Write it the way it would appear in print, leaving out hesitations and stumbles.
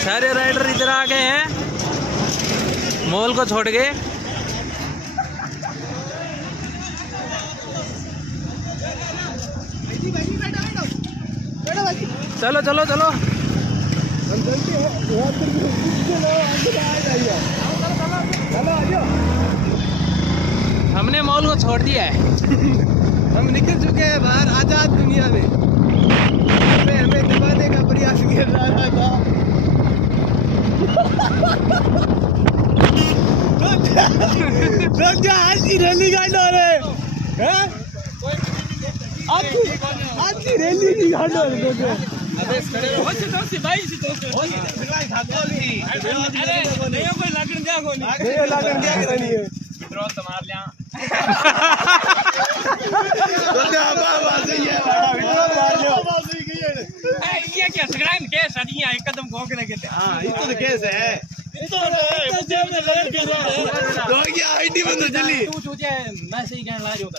सारे राइडर इधर आ गए हैं मॉल को छोड़ के। चलो चलो चलो हमने मॉल को छोड़ दिया है। हम निकल चुके हैं बाहर आजाद दुनिया में। हमें दबाने का प्रयास किया जा रहा था। रुक जा, हाथी रैली गाड़ी हो रहे हैं। हाथी रैली की गाड़ी हो रही है। अबे खड़े रहो। दोस्त भाई से दोस्त। भाई भागो नहीं। अरे नहीं कोई लगन क्या कोनी। नहीं लगन क्या करनी है। पेट्रोल तो मार लिया। तो बाबाजी ये बड़ा पेट्रोल मार लियो। ये क्या सगराइन केस है नहीं एक कदम को के लगे थे। हां ये तो केस है। ये तो जेब में लगे के तो ये आईडी बंद चली। तू सोचे मैं सही कहने ला रही हूं।